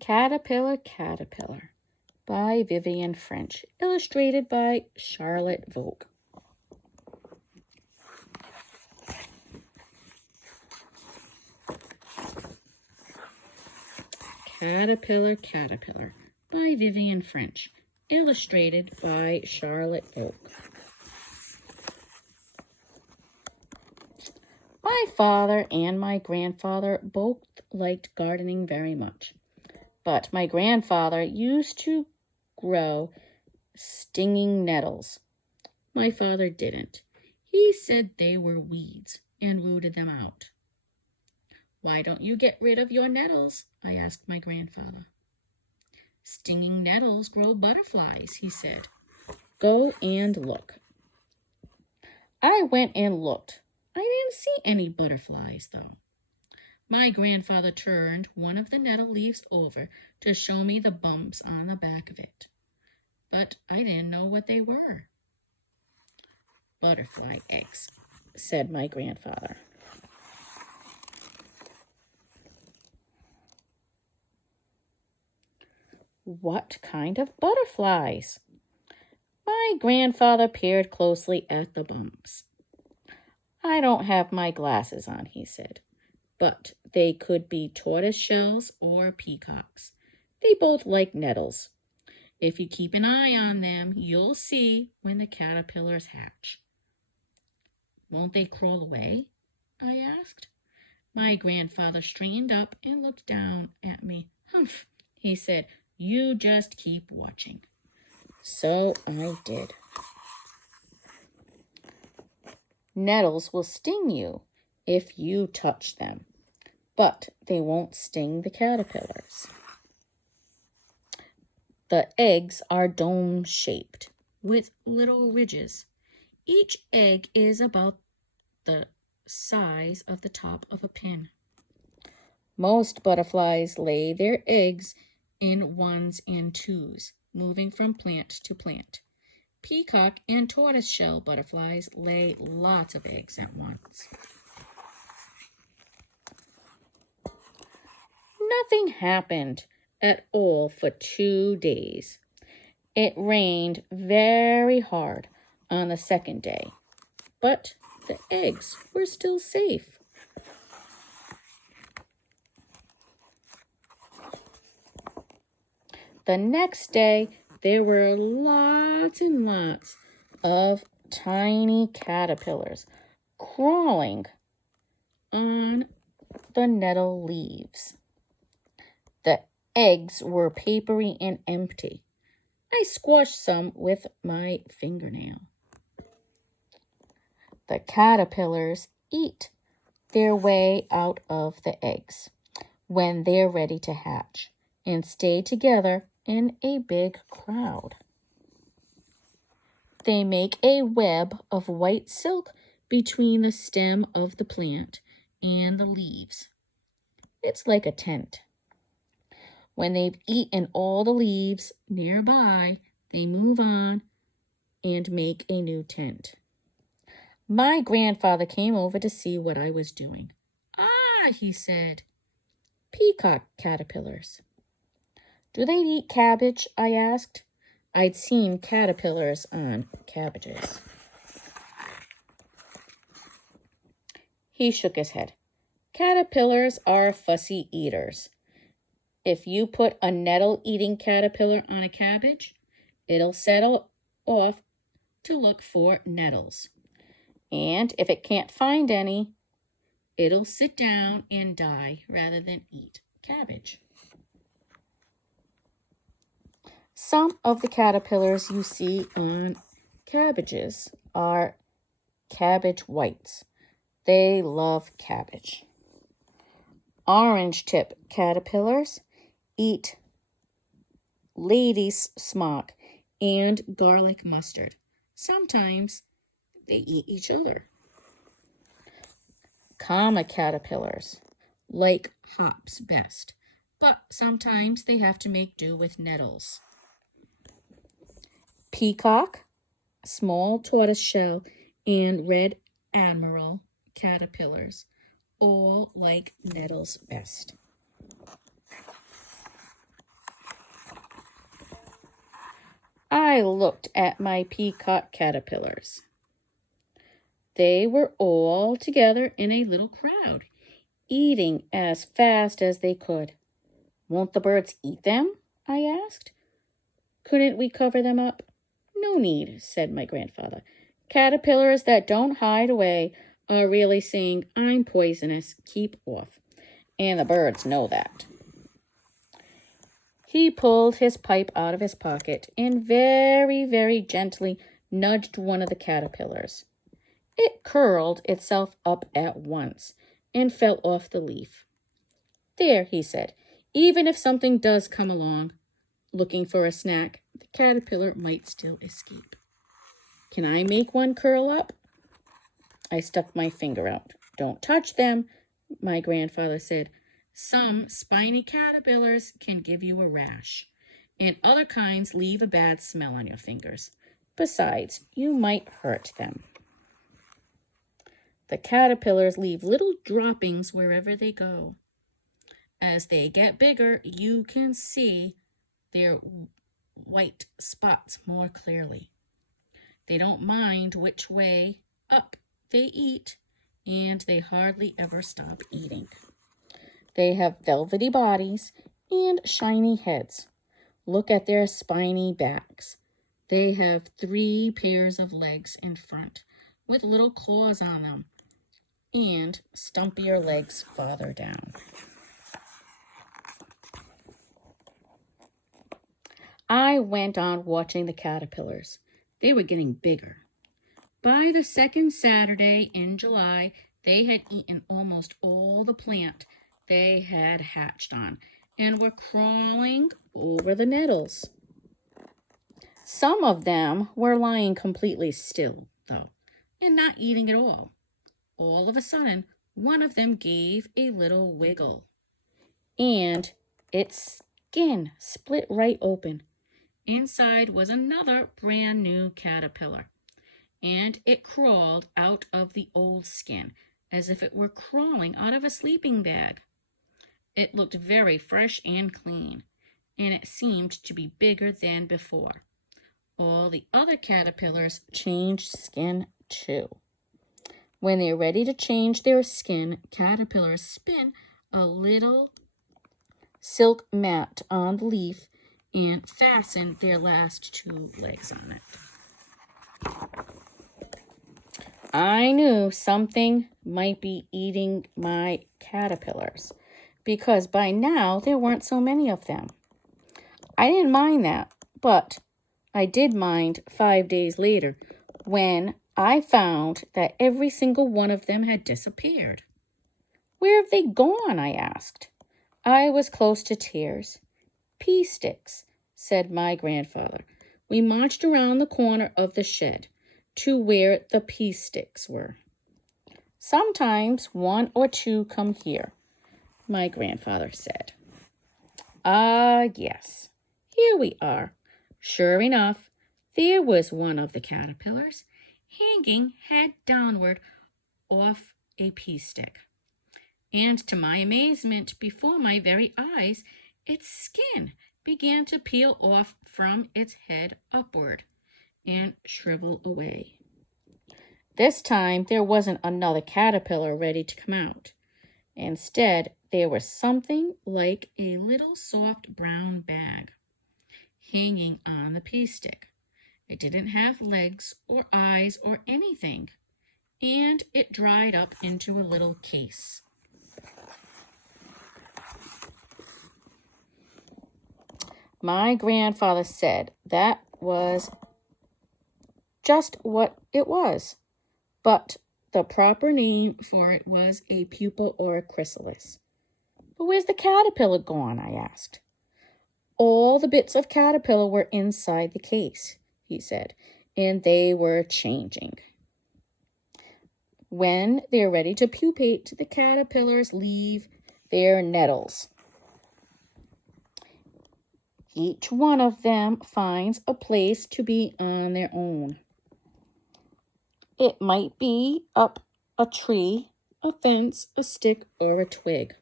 Caterpillar, Caterpillar by Vivian French, illustrated by Charlotte Vogue. Caterpillar, Caterpillar by Vivian French, illustrated by Charlotte Vogue. My father and my grandfather both liked gardening very much, but my grandfather used to grow stinging nettles. My father didn't. He said they were weeds and rooted them out. "Why don't you get rid of your nettles?" I asked my grandfather. "Stinging nettles grow butterflies," he said. "Go and look." I went and looked. I didn't see any butterflies, though. My grandfather turned one of the nettle leaves over to show me the bumps on the back of it, but I didn't know what they were. "Butterfly eggs," said my grandfather. "What kind of butterflies?" My grandfather peered closely at the bumps. "I don't have my glasses on," he said, "but they could be tortoise shells or peacocks. They both like nettles. If you keep an eye on them, you'll see when the caterpillars hatch." "Won't they crawl away?" I asked. My grandfather straightened up and looked down at me. "Humph," he said, "you just keep watching." So I did. Nettles will sting you if you touch them, but they won't sting the caterpillars. The eggs are dome-shaped with little ridges. Each egg is about the size of the top of a pin. Most butterflies lay their eggs in ones and twos, moving from plant to plant. Peacock and tortoiseshell butterflies lay lots of eggs at once. Nothing happened at all for 2 days. It rained very hard on the second day, but the eggs were still safe. The next day, there were lots and lots of tiny caterpillars crawling on the nettle leaves. The eggs were papery and empty. I squashed some with my fingernail. The caterpillars eat their way out of the eggs when they're ready to hatch and stay together in a big crowd. They make a web of white silk between the stem of the plant and the leaves. It's like a tent. When they've eaten all the leaves nearby, they move on and make a new tent. My grandfather came over to see what I was doing. "Ah," he said, "peacock caterpillars." "Do they eat cabbage?" I asked. I'd seen caterpillars on cabbages. He shook his head. "Caterpillars are fussy eaters. If you put a nettle-eating caterpillar on a cabbage, it'll settle off to look for nettles. And if it can't find any, it'll sit down and die rather than eat cabbage." Some of the caterpillars you see on cabbages are cabbage whites. They love cabbage. Orange-tip caterpillars eat lady's smock and garlic mustard. Sometimes they eat each other. Comma caterpillars like hops best, but sometimes they have to make do with nettles. Peacock, small tortoiseshell, and red admiral caterpillars all like nettles best. I looked at my peacock caterpillars. They were all together in a little crowd, eating as fast as they could. Won't the birds eat them? I asked. Couldn't we cover them up? No need, said my grandfather. Caterpillars that don't hide away are really saying, I'm poisonous, keep off. And the birds know that. He pulled his pipe out of his pocket and very, very gently nudged one of the caterpillars. It curled itself up at once and fell off the leaf. There, he said, even if something does come along looking for a snack, the caterpillar might still escape. Can I make one curl up? I stuck my finger out. Don't touch them, my grandfather said. Some spiny caterpillars can give you a rash, and other kinds leave a bad smell on your fingers. Besides, you might hurt them. The caterpillars leave little droppings wherever they go. As they get bigger, you can see their white spots more clearly. They don't mind which way up they eat, and they hardly ever stop eating. They have velvety bodies and shiny heads. Look at their spiny backs. They have 3 pairs of legs in front with little claws on them and stumpier legs farther down. I went on watching the caterpillars. They were getting bigger. By the second Saturday in July, they had eaten almost all the plant they had hatched on and were crawling over the nettles. Some of them were lying completely still, though, and not eating at all. All of a sudden, one of them gave a little wiggle, and its skin split right open. Inside was another brand new caterpillar, and it crawled out of the old skin as if it were crawling out of a sleeping bag. It looked very fresh and clean, and it seemed to be bigger than before. All the other caterpillars changed skin too. When they're ready to change their skin, caterpillars spin a little silk mat on the leaf and fasten their last 2 legs on it. I knew something might be eating my caterpillars because by now there weren't so many of them. I didn't mind that, but I did mind 5 days later when I found that every single one of them had disappeared. Where have they gone? I asked. I was close to tears. Pea sticks, said my grandfather. We marched around the corner of the shed to where the pea sticks were. Sometimes 1 or 2 come here, my grandfather said. Ah, yes, here we are. Sure enough, there was one of the caterpillars hanging head downward off a pea stick. And to my amazement, before my very eyes, its skin began to peel off from its head upward and shrivel away. This time, there wasn't another caterpillar ready to come out. Instead, there was something like a little soft brown bag hanging on the pea stick. It didn't have legs or eyes or anything, and it dried up into a little case. My grandfather said that was just what it was, but the proper name for it was a pupa or a chrysalis. But where's the caterpillar gone? I asked. All the bits of caterpillar were inside the case, he said, and they were changing. When they're ready to pupate, the caterpillars leave their nettles. Each one of them finds a place to be on their own. It might be up a tree, a fence, a stick, or a twig.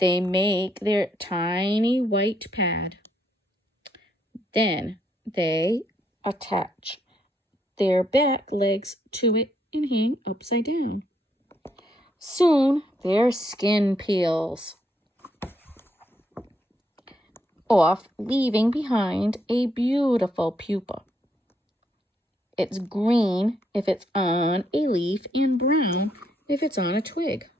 They make their tiny white pad. Then they attach their back legs to it and hang upside down. Soon their skin peels off, leaving behind a beautiful pupa. It's green if it's on a leaf and brown if it's on a twig.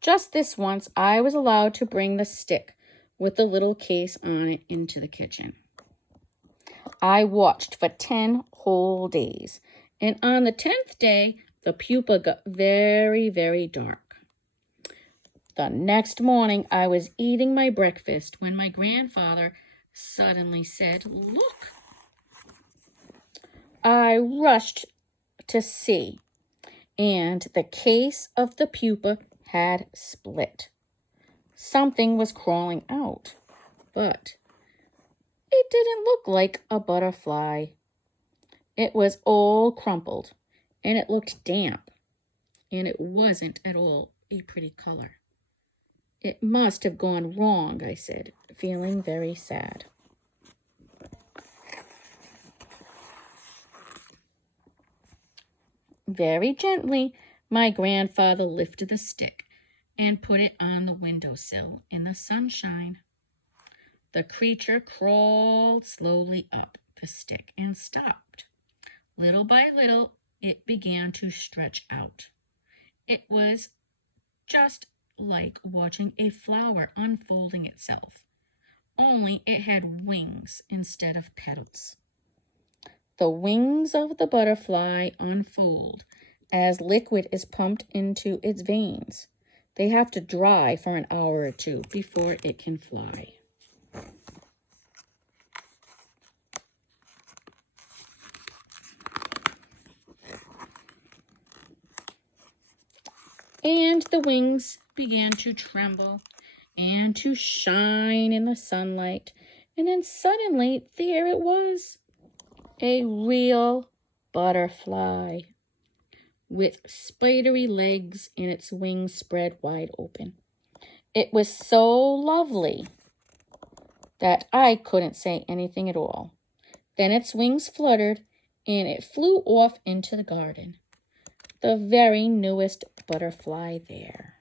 Just this once, I was allowed to bring the stick with the little case on it into the kitchen. I watched for 10 whole days, and on the 10th day, the pupa got very, very dark. The next morning, I was eating my breakfast when my grandfather suddenly said, "Look." I rushed to see, and the case of the pupa had split. Something was crawling out, but it didn't look like a butterfly. It was all crumpled, and it looked damp, and it wasn't at all a pretty color. "It must have gone wrong," I said, feeling very sad. Very gently, my grandfather lifted the stick and put it on the windowsill in the sunshine. The creature crawled slowly up the stick and stopped. Little by little, it began to stretch out. It was just like watching a flower unfolding itself, only it had wings instead of petals. The wings of the butterfly unfold as liquid is pumped into its veins. They have to dry for an hour or two before it can fly. And the wings began to tremble and to shine in the sunlight. And then suddenly, there it was, a real butterfly with spidery legs and its wings spread wide open. It was so lovely that I couldn't say anything at all. Then its wings fluttered and it flew off into the garden, the very newest butterfly there.